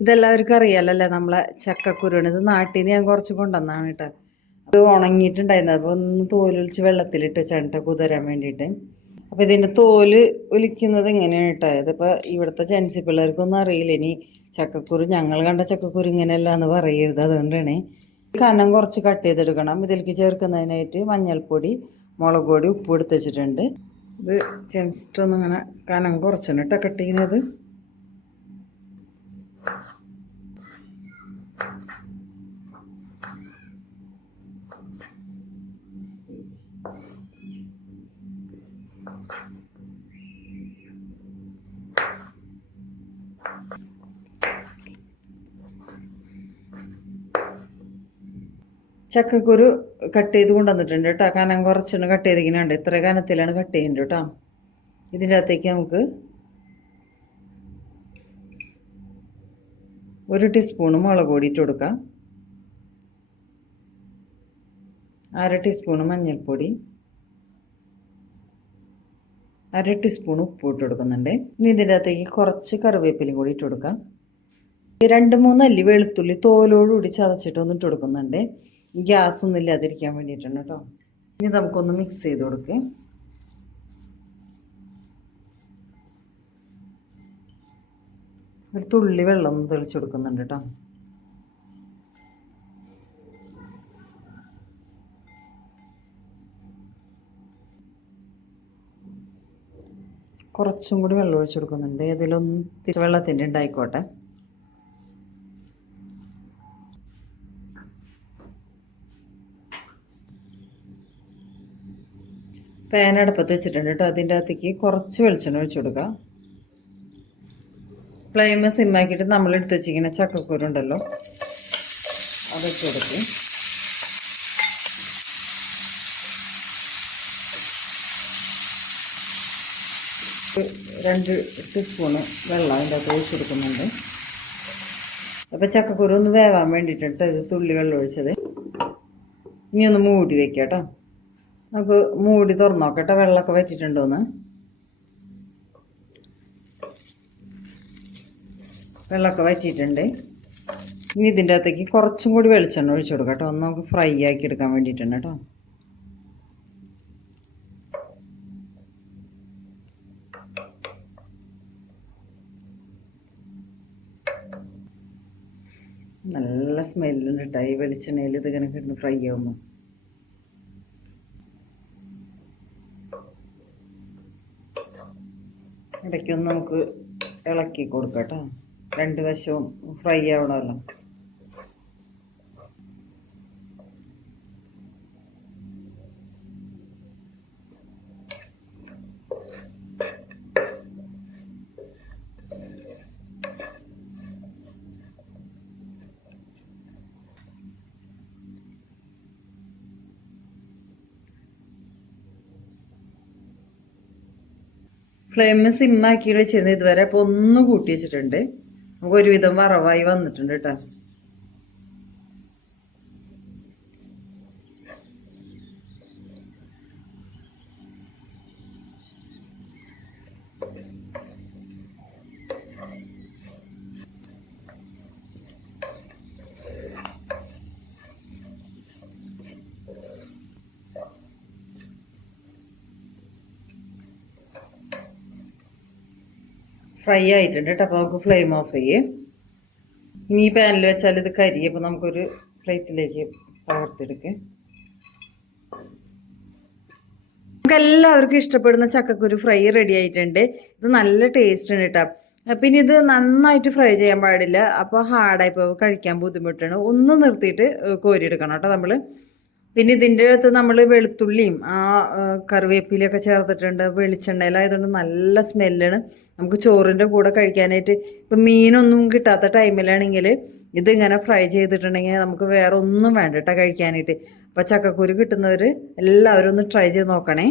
ഇതെല്ലാവർക്കും അറിയാലല്ലേ നമ്മളെ ചക്കക്കുരുവാണ്. ഇത് നാട്ടിൽ നിന്ന് ഞാൻ കുറച്ച് കൊണ്ടുവന്നാണ് കേട്ടോ. അത് ഉണങ്ങിയിട്ടുണ്ടായിരുന്നു. അപ്പോൾ ഒന്ന് തോലൊലിച്ച് വെള്ളത്തിലിട്ട് വെച്ചാണ് കുതിരാൻ വേണ്ടിയിട്ട്. അപ്പോൾ ഇതിൻ്റെ തോല് ഒലിക്കുന്നത് ഇങ്ങനെയാണ് കേട്ടോ. ഇതിപ്പോൾ ഇവിടുത്തെ ജെൻസി പിള്ളേർക്കൊന്നും അറിയില്ല. ഇനി ചക്കക്കുരു ഞങ്ങൾ കണ്ട ചക്കക്കുരു ഇങ്ങനെയല്ല എന്ന് പറയരുത്. അതുകൊണ്ടാണ് കനം കുറച്ച് കട്ട് ചെയ്തെടുക്കണം. ഇതിലേക്ക് ചേർക്കുന്നതിനായിട്ട് മഞ്ഞൾപ്പൊടി, മുളക് പൊടി, ഉപ്പ് എടുത്ത് വെച്ചിട്ടുണ്ട്. ഇത് ജസ്റ്റ് ഒന്നിങ്ങനെ കനം കുറച്ചാണ് കേട്ടോ കട്ട് ചെയ്യുന്നത്. ചക്കക്കുരു കട്ട് ചെയ്ത് കൊണ്ടുവന്നിട്ടുണ്ട് കേട്ടോ. കനം കുറച്ചാണ് കട്ട് ചെയ്തിരിക്കുന്നുണ്ട്. ഇത്ര കനത്തിലാണ് കട്ട് ചെയ്യുന്നത് കേട്ടോ. ഇതിൻ്റെ അകത്തേക്ക് നമുക്ക് 1 ടീസ്പൂണ് മുളക് പൊടി ഇട്ട് കൊടുക്കാം. 1/2 ടീസ്പൂണ് മഞ്ഞൾപ്പൊടി, 1/2 ടീസ്പൂൺ ഉപ്പ് ഇട്ട് കൊടുക്കുന്നുണ്ട്. ഇനി ഇതിൻ്റെ അകത്തേക്ക് കുറച്ച് കറിവേപ്പിലയും കൂടി ഇട്ട് കൊടുക്കാം. 2-3 അല്ലി വെളുത്തുള്ളി തോലോടുകൂടി ചതച്ചിട്ട് ഒന്ന് ഇട്ട് കൊടുക്കുന്നുണ്ട്. ഗ്യാസ് ഒന്നും ഇല്ലാതിരിക്കാൻ വേണ്ടിയിട്ടാണ് കേട്ടോ. ഇനി നമുക്കൊന്ന് മിക്സ് ചെയ്ത് കൊടുക്കാം. ഒരു തുള്ളി വെള്ളം ഒന്ന് തെളിച്ച് കൊടുക്കുന്നുണ്ട് കേട്ടോ. കുറച്ചും കൂടി വെള്ളം ഒഴിച്ച് കൊടുക്കുന്നുണ്ട്. ഇതിലൊന്ന് വെള്ളത്തിൻ്റെ ഉണ്ടായിക്കോട്ടെ. പാൻ അടുപ്പത്ത് വെച്ചിട്ടുണ്ട് കേട്ടോ. അതിൻ്റെ അകത്തേക്ക് കുറച്ച് വെളിച്ചെണ്ണ ഒഴിച്ച് കൊടുക്കുക. ഫ്ലെയിം സിമ്മാക്കിയിട്ട് നമ്മൾ എടുത്ത് വെച്ചിരിക്കുന്ന ചക്കക്കുരു ഉണ്ടല്ലോ അതിട്ട് കൊടുക്കും. രണ്ട് ടീസ്പൂണ് വെള്ളം അതിൻ്റെ അകത്ത് ഒഴിച്ച് കൊടുക്കുന്നുണ്ട്. അപ്പോൾ ചക്കക്കുരു ഒന്ന് വേവാൻ വേണ്ടിയിട്ടിട്ട് ഇത് തുള്ളി വെള്ളം ഒഴിച്ചത്. ഇനി ഒന്ന് മൂടി വെക്കാം കേട്ടോ. നമുക്ക് മൂടി തുറന്ന് നോക്കട്ടെ വെള്ളമൊക്കെ വറ്റിയിട്ടുണ്ടോയെന്ന്. വെള്ളമൊക്കെ വറ്റിയിട്ടുണ്ട്. ഇനി ഇതിൻ്റെ അകത്തേക്ക് കുറച്ചും കൂടി വെളിച്ചെണ്ണ ഒഴിച്ചു കൊടുക്കാം കേട്ടോ. ഒന്ന് നമുക്ക് ഫ്രൈ ആക്കി എടുക്കാൻ വേണ്ടിയിട്ടുണ്ട് കേട്ടോ. നല്ല സ്മെല്ലുണ്ട് കേട്ടോ ഈ വെളിച്ചെണ്ണയിൽ ഇതിങ്ങനെ കിടന്ന് ഫ്രൈ ആകുമ്പോൾ. ഇടയ്ക്കൊന്ന് നമുക്ക് ഇളക്കി കൊടുക്കാം കേട്ടോ. 2 വശവും ഫ്രൈ ആവണമല്ലോ. ഫ്ലെയിം സിമ്മാക്കി വെച്ചിരുന്നു ഇതുവരെ. അപ്പോൾ ഒന്ന് കൂട്ടി വെച്ചിട്ടുണ്ട്. നമുക്ക് ഒരുവിധം വറവായി വന്നിട്ടുണ്ട് കേട്ടോ. ഫ്രൈ ആയിട്ടുണ്ട് കേട്ടോ. അപ്പോൾ നമുക്ക് ഫ്ലെയിം ഓഫ് ചെയ്യേ. ഇനി ഈ പാനിൽ വെച്ചാൽ ഇത് കരിയും. അപ്പോൾ നമുക്കൊരു പ്ലേറ്റിലേക്ക് പകർത്തെടുക്കാം. നമുക്ക് എല്ലാവർക്കും ഇഷ്ടപ്പെടുന്ന ചക്കക്കുരു ഫ്രൈ റെഡി ആയിട്ടുണ്ട്. ഇത് നല്ല ടേസ്റ്റ് ഉണ്ട് കേട്ടോ. പിന്നെ ഇത് നന്നായിട്ട് ഫ്രൈ ചെയ്യാൻ പാടില്ല. അപ്പോൾ ഹാർഡായി പോകും, കഴിക്കാൻ ബുദ്ധിമുട്ടാണ്. ഒന്ന് നിർത്തിയിട്ട് കോരിയെടുക്കണം കേട്ടോ നമ്മൾ. പിന്നെ ഇതിൻ്റെ അകത്ത് നമ്മൾ വെളുത്തുള്ളിയും കറിവേപ്പിലയൊക്കെ ചേർത്തിട്ടുണ്ട്. വെളിച്ചെണ്ണയിലായതുകൊണ്ട് നല്ല സ്മെല്ലാണ്. നമുക്ക് ചോറിൻ്റെ കൂടെ കഴിക്കാനായിട്ട് ഇപ്പം മീനൊന്നും കിട്ടാത്ത ടൈമിലാണെങ്കിൽ ഇതിങ്ങനെ ഫ്രൈ ചെയ്തിട്ടുണ്ടെങ്കിൽ നമുക്ക് വേറെ ഒന്നും വേണ്ട കേട്ടോ കഴിക്കാനായിട്ട്. അപ്പോൾ ചക്കക്കുരു കിട്ടുന്നവർ എല്ലാവരും ഒന്ന് ട്രൈ ചെയ്ത് നോക്കണേ.